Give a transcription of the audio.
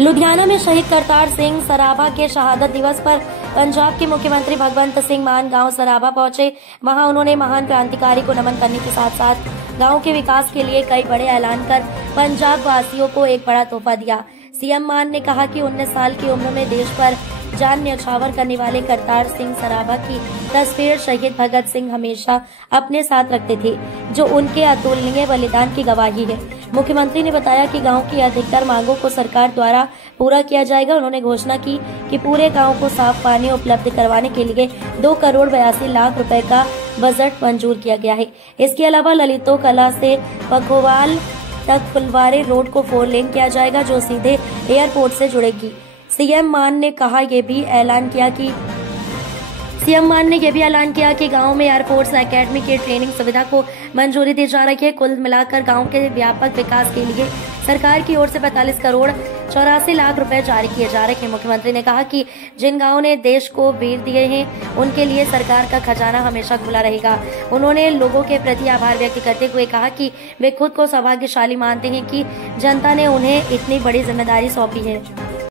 लुधियाना में शहीद करतार सिंह सराभा के शहादत दिवस पर पंजाब के मुख्यमंत्री भगवंत सिंह मान गांव सराभा पहुंचे। वहां उन्होंने महान क्रांतिकारी को नमन करने के साथ साथ गांव के विकास के लिए कई बड़े ऐलान कर पंजाब वासियों को एक बड़ा तोहफा दिया। सीएम मान ने कहा कि 19 साल की उम्र में देश पर जान न्यौछावर करने वाले करतार सिंह सराभा की तस्वीर शहीद भगत सिंह हमेशा अपने साथ रखते थे, जो उनके अतुलनीय बलिदान की गवाही है। मुख्यमंत्री ने बताया कि गांव की अधिकतर मांगों को सरकार द्वारा पूरा किया जाएगा। उन्होंने घोषणा की कि पूरे गांव को साफ पानी उपलब्ध करवाने के लिए 2 करोड़ 82 लाख रुपए का बजट मंजूर किया गया है। इसके अलावा ललितो कला से पखोवाल तक फुलवारी रोड को 4 लेन किया जाएगा, जो सीधे एयरपोर्ट से जुड़ेगी। सीएम मान ने ये भी ऐलान किया कि गांव में एयरफोर्स एकेडमी की ट्रेनिंग सुविधा को मंजूरी दी जा रही है। कुल मिलाकर गांव के व्यापक विकास के लिए सरकार की ओर से 45 करोड़ 84 लाख रुपए जारी किए जा रहे हैं। मुख्यमंत्री ने कहा कि जिन गांवों ने देश को वीर दिए हैं, उनके लिए सरकार का खजाना हमेशा खुला रहेगा। उन्होंने लोगों के प्रति आभार व्यक्त करते हुए कहा कि वे खुद को सौभाग्यशाली मानते हैं कि जनता ने उन्हें इतनी बड़ी जिम्मेदारी सौंपी है।